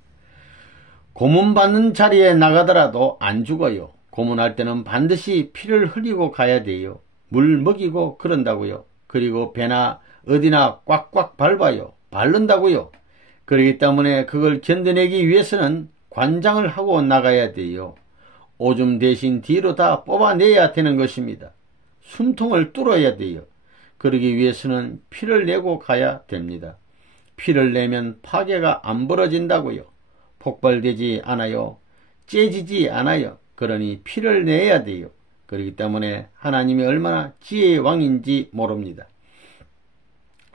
고문받는 자리에 나가더라도 안 죽어요. 고문할 때는 반드시 피를 흘리고 가야 돼요. 물 먹이고 그런다고요. 그리고 배나 어디나 꽉꽉 밟아요. 바른다고요. 그렇기 때문에 그걸 견뎌내기 위해서는 관장을 하고 나가야 돼요. 오줌 대신 뒤로 다 뽑아내야 되는 것입니다. 숨통을 뚫어야 돼요. 그러기 위해서는 피를 내고 가야 됩니다. 피를 내면 파괴가 안 벌어진다고요. 폭발되지 않아요. 째지지 않아요. 그러니 피를 내야 돼요. 그렇기 때문에 하나님이 얼마나 지혜의 왕인지 모릅니다.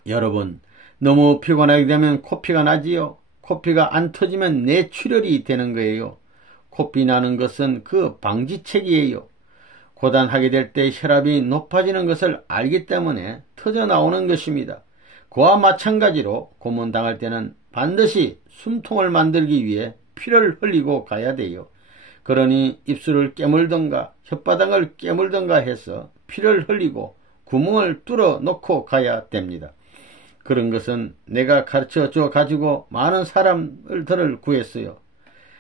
여러분, 너무 피곤하게 되면 코피가 나지요. 코피가 안 터지면 뇌출혈이 되는 거예요. 코피 나는 것은 그 방지책이에요. 고단하게 될 때 혈압이 높아지는 것을 알기 때문에 터져 나오는 것입니다. 그와 마찬가지로 고문당할 때는 반드시 숨통을 만들기 위해 피를 흘리고 가야 돼요. 그러니 입술을 깨물던가 혓바닥을 깨물던가 해서 피를 흘리고 구멍을 뚫어 놓고 가야 됩니다. 그런 것은 내가 가르쳐 줘 가지고 많은 사람들을 구했어요.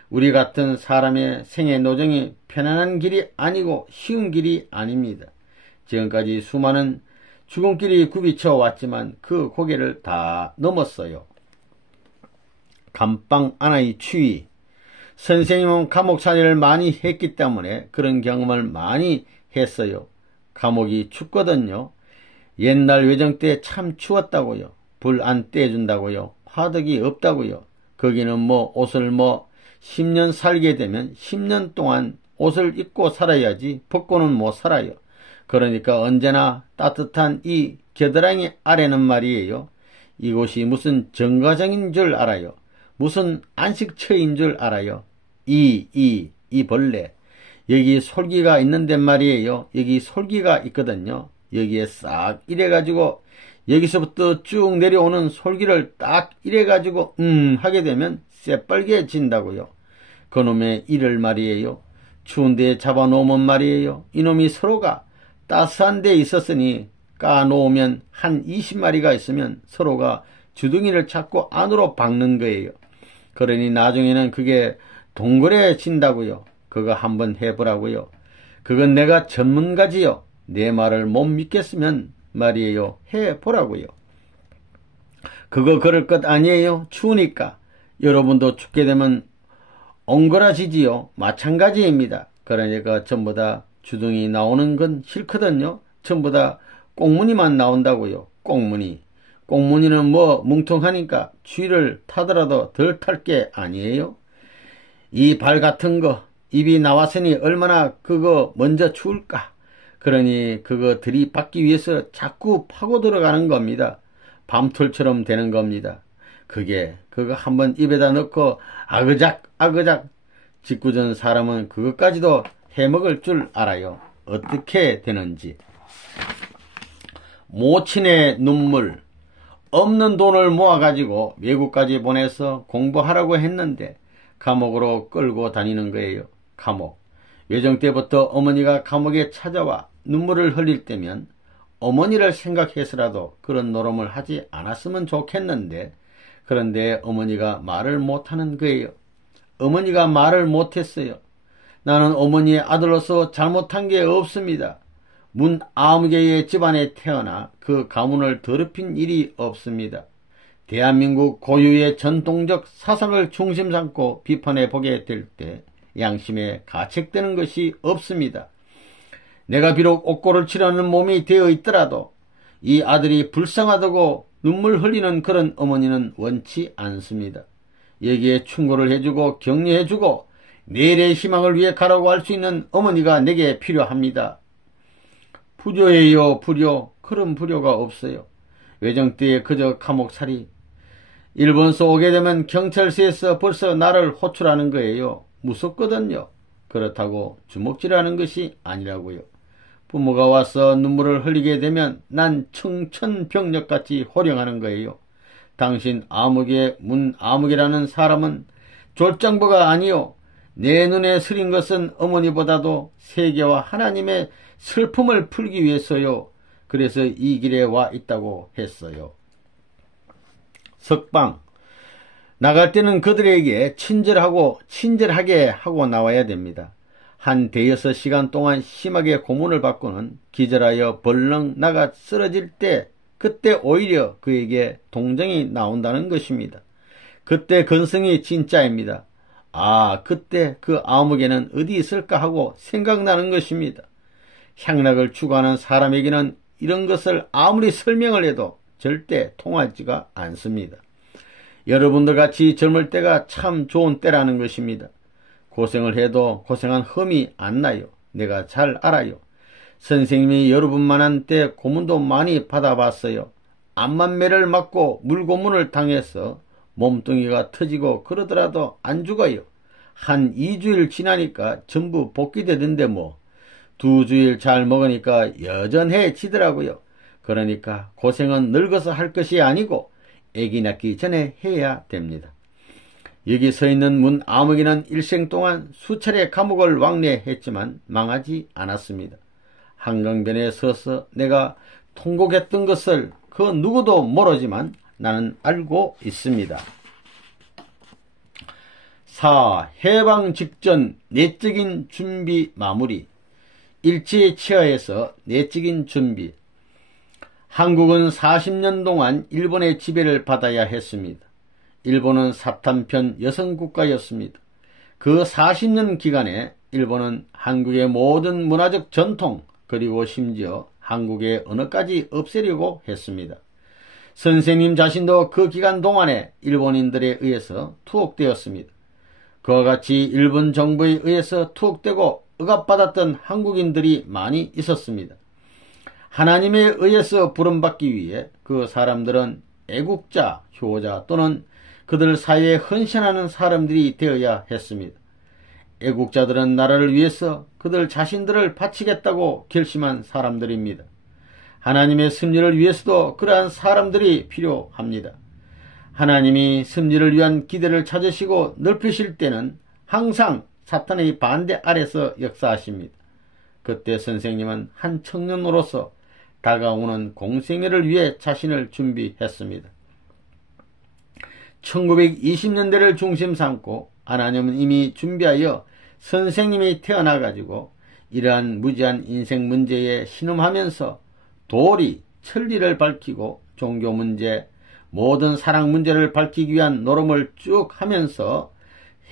우리 같은 사람의 생애 노정이 편안한 길이 아니고 쉬운 길이 아닙니다. 지금까지 수많은 죽음길이 굽이쳐 왔지만 그 고개를 다 넘었어요. 감방 안의 추위. 선생님은 감옥살이를 많이 했기 때문에 그런 경험을 많이 했어요. 감옥이 춥거든요. 옛날 외정 때 참 추웠다고요. 불 안 떼준다고요. 화덕이 없다고요. 거기는 옷을 10년 살게 되면 10년 동안 옷을 입고 살아야지 벗고는 못 살아요. 그러니까 언제나 따뜻한 이 겨드랑이 아래는 말이에요. 이곳이 무슨 정가정인 줄 알아요. 무슨 안식처인 줄 알아요. 이 벌레. 여기 솔기가 있는데 말이에요. 여기 솔기가 있거든요. 여기에 싹 이래가지고 여기서부터 쭉 내려오는 솔기를 딱 이래가지고 하게 되면 새빨개진다고요. 그놈의 이를 말이에요. 추운 데에 잡아놓으면 말이에요. 이놈이 서로가 따스한 데에 있었으니 까놓으면 한 20마리가 있으면 서로가 주둥이를 잡고 안으로 박는 거예요. 그러니 나중에는 그게 동그래진다고요. 그거 한번 해보라고요. 그건 내가 전문가지요. 내 말을 못 믿겠으면 말이에요. 해보라고요. 그거 그럴 것 아니에요. 추우니까. 여러분도 춥게 되면 엉거라지지요. 마찬가지입니다. 그러니까 전부 다 주둥이 나오는 건 싫거든요. 전부 다 꽁무니만 나온다고요. 꽁무니는 뭉퉁하니까 추위를 타더라도 덜 탈 게 아니에요. 이 발 같은 거 입이 나왔으니 얼마나 그거 먼저 추울까. 그러니 그거 들이받기 위해서 자꾸 파고 들어가는 겁니다. 밤톨처럼 되는 겁니다. 그거 한번 입에다 넣고 아그작 짓궂은 사람은 그것까지도 해먹을 줄 알아요. 어떻게 되는지. 모친의 눈물. 없는 돈을 모아가지고 외국까지 보내서 공부하라고 했는데 감옥으로 끌고 다니는 거예요. 감옥. 외정 때부터 어머니가 감옥에 찾아와 눈물을 흘릴 때면 어머니를 생각해서라도 그런 노름을 하지 않았으면 좋겠는데, 그런데 어머니가 말을 못하는 거예요. 어머니가 말을 못했어요. 나는 어머니의 아들로서 잘못한 게 없습니다. 문 아무개의 집안에 태어나 그 가문을 더럽힌 일이 없습니다. 대한민국 고유의 전통적 사상을 중심 삼고 비판해 보게 될 때 양심에 가책되는 것이 없습니다. 내가 비록 옥고를 치르는 몸이 되어 있더라도 이 아들이 불쌍하다고 눈물 흘리는 그런 어머니는 원치 않습니다. 여기에 충고를 해주고 격려해주고 내일의 희망을 위해 가라고 할 수 있는 어머니가 내게 필요합니다. 불효예요, 불효. 그런 불효가 없어요. 외정 때에 그저 감옥살이. 일본서 오게 되면 경찰서에서 벌써 나를 호출하는 거예요. 무섭거든요. 그렇다고 주먹질하는 것이 아니라고요. 부모가 와서 눈물을 흘리게 되면 난 청천벽력같이 호령하는 거예요. 당신 아무개 문 아무개라는 사람은 졸장부가 아니요. 내 눈에 스린 것은 어머니보다도 세계와 하나님의 슬픔을 풀기 위해서요. 그래서 이 길에 와 있다고 했어요. 석방. 나갈 때는 그들에게 친절하게 하고 나와야 됩니다. 한 대여섯 시간 동안 심하게 고문을 받고는 기절하여 벌렁 나가 쓰러질 때 그때 오히려 그에게 동정이 나온다는 것입니다. 그때 근성이 진짜입니다. 아, 그때 그 아무개는 어디 있을까 하고 생각나는 것입니다. 향락을 추구하는 사람에게는 이런 것을 아무리 설명을 해도 절대 통하지가 않습니다. 여러분들 같이 젊을 때가 참 좋은 때라는 것입니다. 고생을 해도 고생한 흠이 안 나요. 내가 잘 알아요. 선생님이 여러분만한 때 고문도 많이 받아봤어요. 암만매를 맞고 물고문을 당해서 몸뚱이가 터지고 그러더라도 안 죽어요. 한 2주일 지나니까 전부 복귀되던데 뭐. 2주일 잘 먹으니까 여전해지더라고요. 그러니까 고생은 늙어서 할 것이 아니고 아기 낳기 전에 해야 됩니다. 여기 서 있는 문 아무개는 일생 동안 수차례 감옥을 왕래했지만 망하지 않았습니다. 한강변에 서서 내가 통곡했던 것을 그 누구도 모르지만 나는 알고 있습니다. 4. 해방 직전 내적인 준비 마무리. 일제에 취하해서 내적인 준비. 한국은 40년 동안 일본의 지배를 받아야 했습니다. 일본은 사탄편 여성국가였습니다. 그 40년 기간에 일본은 한국의 모든 문화적 전통 그리고 심지어 한국의 언어까지 없애려고 했습니다. 선생님 자신도 그 기간 동안에 일본인들에 의해서 투옥되었습니다. 그와 같이 일본 정부에 의해서 투옥되고 억압받았던 한국인들이 많이 있었습니다. 하나님에 의해서 부름받기 위해 그 사람들은 애국자, 효자 또는 그들 사이에 헌신하는 사람들이 되어야 했습니다. 애국자들은 나라를 위해서 그들 자신들을 바치겠다고 결심한 사람들입니다. 하나님의 섭리를 위해서도 그러한 사람들이 필요합니다. 하나님이 섭리를 위한 기대를 찾으시고 넓히실 때는 항상 사탄의 반대 아래서 역사하십니다. 그때 선생님은 한 청년으로서 다가오는 공생애를 위해 자신을 준비했습니다. 1920년대를 중심 삼고 하나님은 이미 준비하여 선생님이 태어나가지고 이러한 무지한 인생 문제에 신음하면서 도리, 천리를 밝히고 종교 문제, 모든 사랑 문제를 밝히기 위한 노름을 쭉 하면서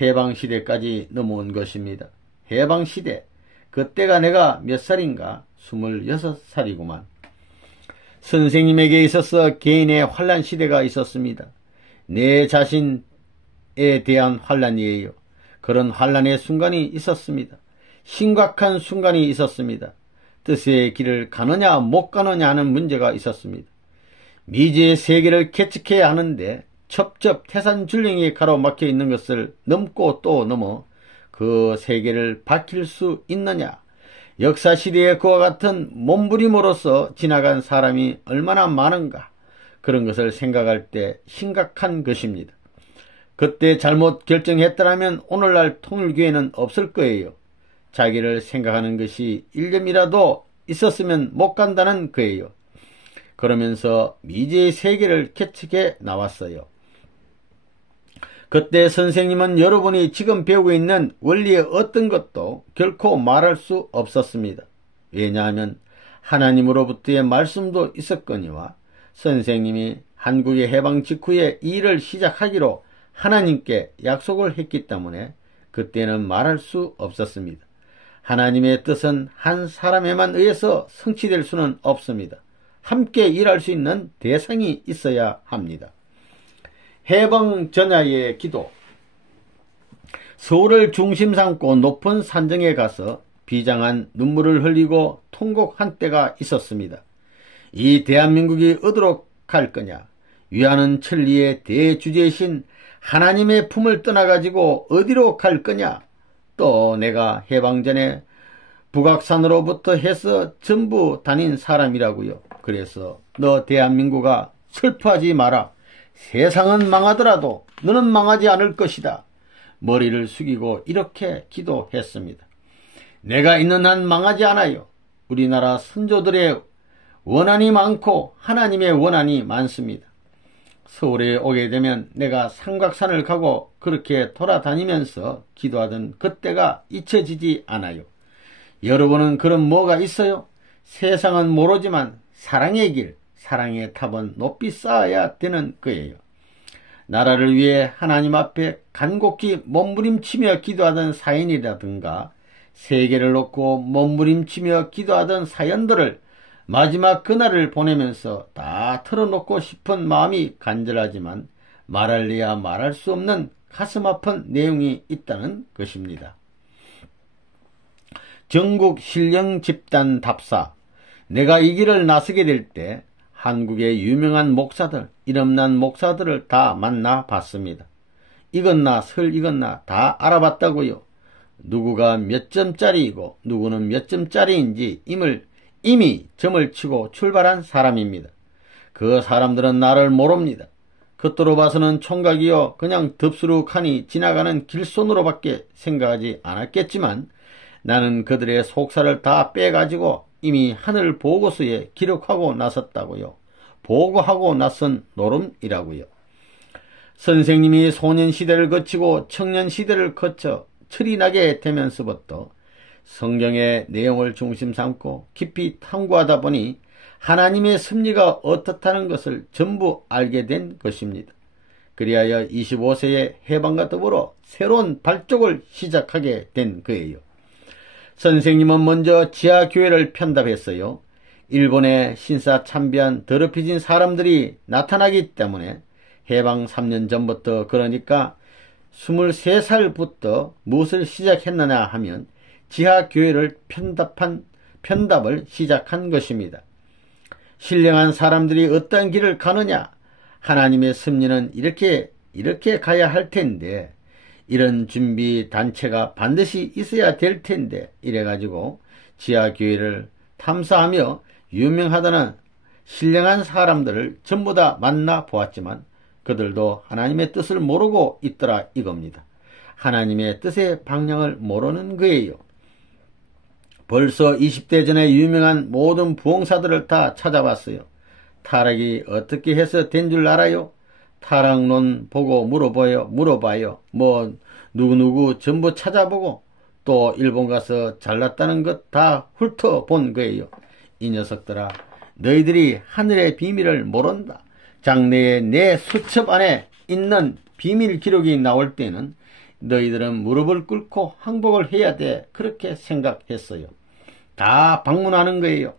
해방시대까지 넘어온 것입니다. 해방시대, 그때가 내가 몇 살인가? 26살이구만. 선생님에게 있어서 개인의 환란 시대가 있었습니다. 내 자신에 대한 환란이에요. 그런 환란의 순간이 있었습니다. 심각한 순간이 있었습니다. 뜻의 길을 가느냐 못 가느냐 하는 문제가 있었습니다. 미지의 세계를 개척해야 하는데 첩첩 태산줄령이 가로막혀 있는 것을 넘고 또 넘어 그 세계를 밝힐 수 있느냐. 역사시대에 그와 같은 몸부림으로써 지나간 사람이 얼마나 많은가. 그런 것을 생각할 때 심각한 것입니다. 그때 잘못 결정했더라면 오늘날 통일교회는 없을 거예요. 자기를 생각하는 것이 일념이라도 있었으면 못 간다는 거예요. 그러면서 미지의 세계를 개척해 나왔어요. 그때 선생님은 여러분이 지금 배우고 있는 원리의 어떤 것도 결코 말할 수 없었습니다. 왜냐하면 하나님으로부터의 말씀도 있었거니와 선생님이 한국의 해방 직후에 이 일을 시작하기로 하나님께 약속을 했기 때문에 그때는 말할 수 없었습니다. 하나님의 뜻은 한 사람에만 의해서 성취될 수는 없습니다. 함께 일할 수 있는 대상이 있어야 합니다. 해방 전야의 기도. 서울을 중심 삼고 높은 산정에 가서 비장한 눈물을 흘리고 통곡한 때가 있었습니다. 이 대한민국이 어디로 갈 거냐? 위하는 천리의 대주제이신 하나님의 품을 떠나가지고 어디로 갈 거냐? 또 내가 해방 전에 북악산으로부터 해서 전부 다닌 사람이라고요. 그래서 너 대한민국아 슬퍼하지 마라. 세상은 망하더라도 너는 망하지 않을 것이다. 머리를 숙이고 이렇게 기도했습니다. 내가 있는 한 망하지 않아요. 우리나라 선조들의 원한이 많고 하나님의 원한이 많습니다. 서울에 오게 되면 내가 삼각산을 가고 그렇게 돌아다니면서 기도하던 그때가 잊혀지지 않아요. 여러분은 그럼 뭐가 있어요? 세상은 모르지만 사랑의 길, 사랑의 탑은 높이 쌓아야 되는 거예요. 나라를 위해 하나님 앞에 간곡히 몸부림치며 기도하던 사연이라든가 세계를 놓고 몸부림치며 기도하던 사연들을 마지막 그날을 보내면서 다 털어놓고 싶은 마음이 간절하지만 말할래야 말할 수 없는 가슴 아픈 내용이 있다는 것입니다. 전국 신령 집단 답사. 내가 이 길을 나서게 될 때 한국의 유명한 목사들, 이름난 목사들을 다 만나봤습니다. 이건나 설이건나 다 알아봤다고요. 누구가 몇 점짜리이고 누구는 몇 점짜리인지 이미 점을 치고 출발한 사람입니다. 그 사람들은 나를 모릅니다. 겉으로 봐서는 총각이요 그냥 덥수룩하니 지나가는 길손으로밖에 생각하지 않았겠지만 나는 그들의 속살을 다 빼가지고 이미 하늘 보고서에 기록하고 나섰다고요. 보고하고 나선 노름이라고요. 선생님이 소년시대를 거치고 청년시대를 거쳐 철이 나게 되면서부터 성경의 내용을 중심 삼고 깊이 탐구하다 보니 하나님의 섭리가 어떻다는 것을 전부 알게 된 것입니다. 그리하여 25세의 해방과 더불어 새로운 발족을 시작하게 된 거예요. 선생님은 먼저 지하교회를 편답했어요. 일본의 신사참배한 더럽혀진 사람들이 나타나기 때문에 해방 3년 전부터, 그러니까 23살부터 무엇을 시작했느냐 하면 지하교회를 편답을 시작한 것입니다. 신령한 사람들이 어떤 길을 가느냐? 하나님의 섭리는 이렇게 가야 할 텐데 이런 준비 단체가 반드시 있어야 될 텐데 이래가지고 지하교회를 탐사하며 유명하다는 신령한 사람들을 전부 다 만나보았지만 그들도 하나님의 뜻을 모르고 있더라 이겁니다. 하나님의 뜻의 방향을 모르는 거예요. 벌써 20대 전에 유명한 모든 부흥사들을 다 찾아봤어요. 타락이 어떻게 해서 된 줄 알아요? 타락론 보고 물어봐요. 뭐 누구누구 전부 찾아보고 또 일본 가서 잘났다는 것 다 훑어본 거예요. 이 녀석들아, 너희들이 하늘의 비밀을 모른다. 장래에 내 수첩 안에 있는 비밀 기록이 나올 때는 너희들은 무릎을 꿇고 항복을 해야 돼. 그렇게 생각했어요. 다 방문하는 거예요.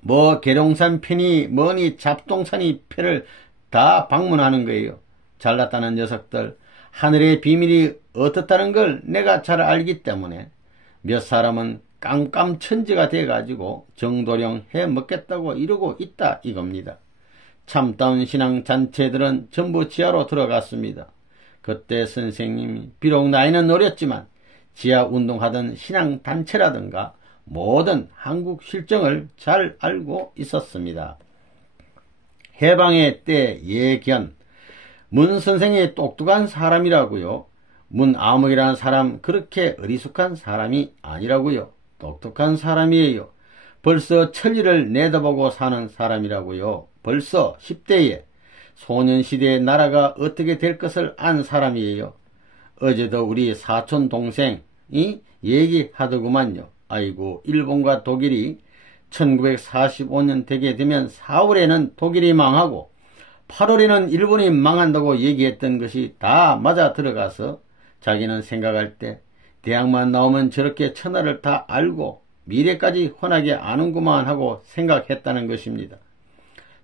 뭐 계룡산 편이 뭐니 잡동산이 편을 다 방문하는 거예요. 잘났다는 녀석들, 하늘의 비밀이 어떻다는 걸 내가 잘 알기 때문에 몇 사람은 깜깜천지가 돼가지고 정도령 해먹겠다고 이러고 있다 이겁니다. 참다운 신앙 잔체들은 전부 지하로 들어갔습니다. 그때 선생님이 비록 나이는 어렸지만 지하 운동하던 신앙 단체라든가 모든 한국 실정을 잘 알고 있었습니다. 해방의 때 예견, 문 선생이 똑똑한 사람이라고요. 문 아목이라는 사람 그렇게 어리숙한 사람이 아니라고요. 똑똑한 사람이에요. 벌써 천리를 내다보고 사는 사람이라고요. 벌써 10대에 소년시대의 나라가 어떻게 될 것을 안 사람이에요. 어제도 우리 사촌 동생이 얘기하더구만요. 아이고, 일본과 독일이 1945년 되게 되면 4월에는 독일이 망하고 8월에는 일본이 망한다고 얘기했던 것이 다 맞아 들어가서 자기는 생각할 때 대학만 나오면 저렇게 천하를 다 알고 미래까지 훤하게 아는구만 하고 생각했다는 것입니다.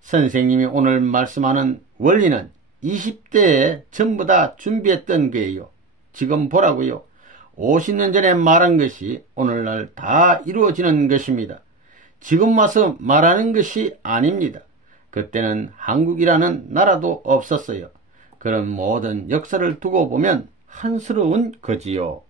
선생님이 오늘 말씀하는 원리는 20대에 전부 다 준비했던 거예요. 지금 보라고요. 50년 전에 말한 것이 오늘날 다 이루어지는 것입니다. 지금 와서 말하는 것이 아닙니다. 그때는 한국이라는 나라도 없었어요. 그런 모든 역사를 두고 보면 한스러운 거지요.